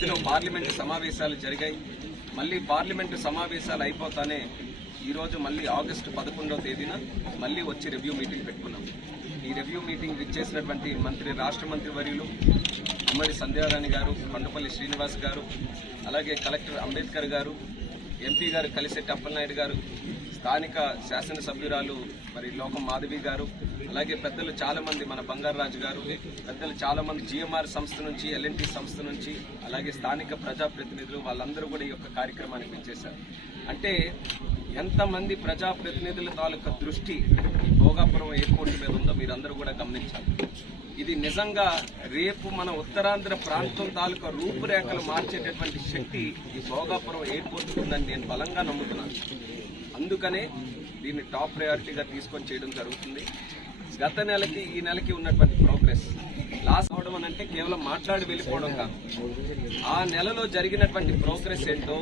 మధ్యలో పార్లమెంటు సమావేశాలు జరిగాయి. మళ్ళీ పార్లమెంటు సమావేశాలు అయిపోతానే ఈరోజు మళ్ళీ ఆగస్టు 11వ తేదీన మళ్ళీ వచ్చి రివ్యూ మీటింగ్ పెట్టుకున్నాం. ఈ రివ్యూ మీటింగ్ ఇచ్చేసినటువంటి రాష్ట్ర మంత్రి వర్యులు ఉమ్మడి సంధ్యారాణి గారు, కొండపల్లి శ్రీనివాస్ గారు, అలాగే కలెక్టర్ అంబేద్కర్ గారు, ఎంపీ గారు కలిశెట్టి అప్పలనాయుడు గారు, స్థానిక శాసనసభ్యురాలు లోకం మాధవి గారు, అలాగే పెద్దలు చాలా మంది, మన బంగారాజు గారు, పెద్దలు చాలా మంది జిఎంఆర్ సంస్థ నుంచి, ఎల్ఎన్టీ సంస్థ నుంచి, అలాగే స్థానిక ప్రజాప్రతినిధులు వాళ్ళందరూ కూడా ఈ యొక్క కార్యక్రమానికి ఇచ్చేశారు. అంటే ఎంతమంది ప్రజాప్రతినిధుల తాలూకా దృష్టి భోగాపురం ఎయిర్పోర్ట్ మీద ఉందో మీరందరూ కూడా గమనించాలి. ఇది నిజంగా రేపు మన ఉత్తరాంధ్ర ప్రాంతం తాలూకా రూపురేఖలు మార్చేటటువంటి శక్తి ఈ భోగాపురం ఎయిర్పోర్ట్ ఉందని నేను బలంగా నమ్ముతున్నాను. అందుకనే దీన్ని టాప్ ప్రయారిటీగా తీసుకొని చేయడం జరుగుతుంది. గత నెలకి ఈ నెలకి ఉన్నటువంటి ప్రోగ్రెస్ లాస్ అవడం అని అంటే కేవలం మాట్లాడి వెళ్ళిపోవడం కాదు, ఆ నెలలో జరిగినటువంటి ప్రోగ్రెస్ ఏంటో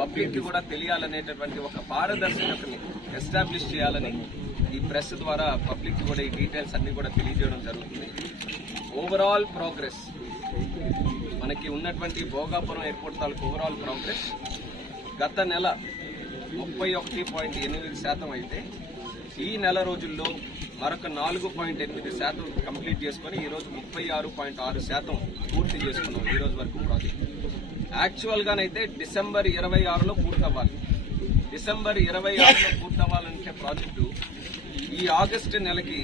పబ్లిక్ కి కూడా తెలియాలనేటటువంటి ఒక పారదర్శకతని ఎస్టాబ్లిష్ చేయాలని ఈ ప్రెస్ ద్వారా పబ్లిక్ కూడా ఈ డీటెయిల్స్ అన్ని కూడా తెలియజేయడం జరుగుతుంది. ఓవరాల్ ప్రోగ్రెస్ మనకి ఉన్నటువంటి భోగాపురం ఎయిర్పోర్ట్ తాలూకు ఓవరాల్ ప్రోగ్రెస్ గత నెల 31.8% అయితే ఈ నెల రోజుల్లో మరొక 4.8% కంప్లీట్ చేసుకుని ఈరోజు 36.6% పూర్తి చేసుకున్నాం ఈ రోజు వరకు ప్రాజెక్ట్. యాక్చువల్ గానైతే డిసెంబర్ 26లో పూర్తవ్వాలి. డిసెంబర్ 26లో పూర్తవ్వాలంటే ప్రాజెక్టు ఈ ఆగస్టు నెలకి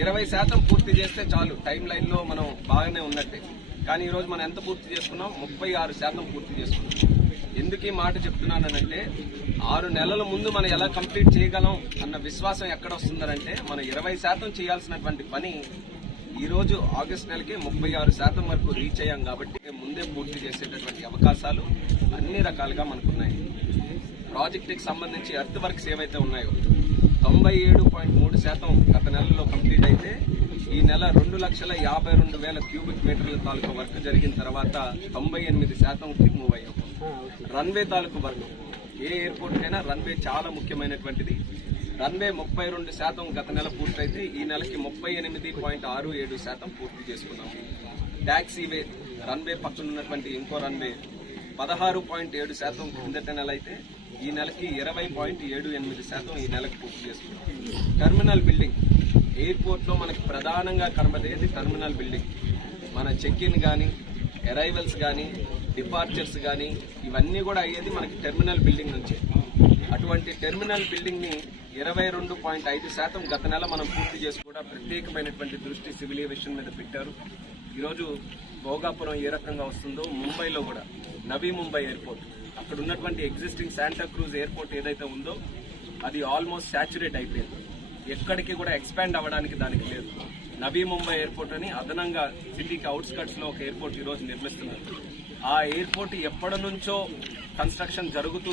20% పూర్తి చేస్తే చాలు, టైం లైన్ లో మనం బాగానే ఉన్నట్టే. కానీ ఈరోజు మనం ఎంత పూర్తి చేసుకున్నాం? 36% పూర్తి చేసుకున్నాం. ఎందుకు ఈ మాట చెప్తున్నానంటే 6 నెలల ముందు మనం ఎలా కంప్లీట్ చేయగలం అన్న విశ్వాసం ఎక్కడ వస్తుందంటే మనం 20% చేయాల్సినటువంటి పని ఈరోజు ఆగస్టు నెలకి 36% వరకు రీచ్ అయ్యాం. కాబట్టి ముందే పూర్తి చేసేటటువంటి అవకాశాలు అన్ని రకాలుగా మనకున్నాయి. ప్రాజెక్టుకి సంబంధించి ఎర్త్ వర్క్స్ ఏవైతే ఉన్నాయో 97.3% గత నెలలో కంప్లీట్ అయితే ఈ నెల 2,52,000 క్యూబిక్ మీటర్ల తాలూకు వర్క్ జరిగిన తర్వాత 98%కి మూవ్ అయ్యాం. రన్వే తాలూకు వర్క్, ఏ ఎయిర్పోర్ట్ అయినా రన్వే చాలా ముఖ్యమైనటువంటిది. రన్వే 32% గత నెల పూర్తయితే ఈ నెలకి 38.67% పూర్తి చేసుకున్నాం. ట్యాక్సీవే రన్వే పక్కన ఉన్నటువంటి ఇంకో రన్వే 16.7% కిందట నెల అయితే ఈ నెలకి 20.78% ఈ నెలకు పూర్తి చేసుకున్నాం. టెర్మినల్ బిల్డింగ్, ఎయిర్పోర్ట్ లో మనకి ప్రధానంగా కనబడేది టెర్మినల్ బిల్డింగ్. మన చెక్ ఇన్ గానీ, అరైవల్స్ గానీ, డిపార్చర్స్ గానీ ఇవన్నీ కూడా అయ్యేది మనకి టెర్మినల్ బిల్డింగ్ నుంచి. అటువంటి టెర్మినల్ బిల్డింగ్ ని 22.5% గత నెల మనం పూర్తి చేసి కూడా ప్రత్యేకమైనటువంటి దృష్టి సివిల్ ఏవియేషన్ మీద పెట్టారు. ఈరోజు భోగాపురం ఏ రకంగా వస్తుందో ముంబైలో కూడా నవీ ముంబై ఎయిర్పోర్ట్, అక్కడ ఉన్నటువంటి ఎగ్జిస్టింగ్ శాంటా క్రూజ్ ఎయిర్పోర్ట్ ఏదైతే ఉందో అది ఆల్మోస్ట్ సాచురేట్ అయిపోయింది. ఎక్కడికి కూడా ఎక్స్పాండ్ అవ్వడానికి దానికి లేదు. నవీ ముంబై ఎయిర్పోర్ట్ అని అదనంగా సిటీకి అవుట్స్కట్స్ లో ఒక ఎయిర్పోర్ట్ ఈ రోజు నిర్మిస్తున్నారు. ఆ ఎయిర్పోర్ట్ ఎప్పటి నుంచో కన్స్ట్రక్షన్ జరుగుతూ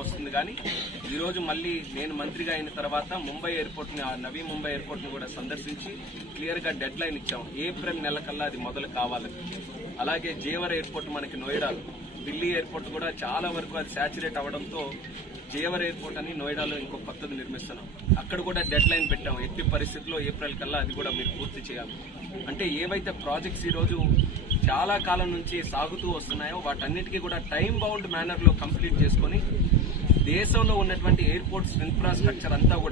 వస్తుంది. కానీ ఈ రోజు మళ్ళీ నేను మంత్రిగా అయిన తర్వాత ముంబై ఎయిర్పోర్ట్ ని, ఆ నవీ ముంబై ఎయిర్పోర్ట్ ని కూడా సందర్శించి క్లియర్ గా డెడ్ లైన్ ఇచ్చాం. ఏప్రిల్ నెల కల్లా అది మొదలు కావాలని. అలాగే జేవర్ ఎయిర్పోర్ట్ మనకి నోయిడాలో, ఢిల్లీ ఎయిర్పోర్ట్ కూడా చాలా వరకు అది సాచురేట్ అవడంతో జేవర్ ఎయిర్పోర్ట్ అని నోయిడాలో ఇంకో కొత్తది నిర్మిస్తున్నాం. అక్కడ కూడా డెడ్ లైన్ పెట్టాం. ఎట్టి పరిస్థితుల్లో ఏప్రిల్ కల్లా అది కూడా మీరు పూర్తి చేయాలి. అంటే ఏవైతే ప్రాజెక్ట్స్ ఈ రోజు చాలా కాలం నుంచి సాగుతూ వస్తున్నాయో వాటన్నిటికీ కూడా టైం బౌండ్ మేనర్ లో కంప్లీట్ చేసుకుని దేశంలో ఉన్నటువంటి ఎయిర్పోర్ట్స్ ఇన్ఫ్రాస్ట్రక్చర్ అంతా కూడా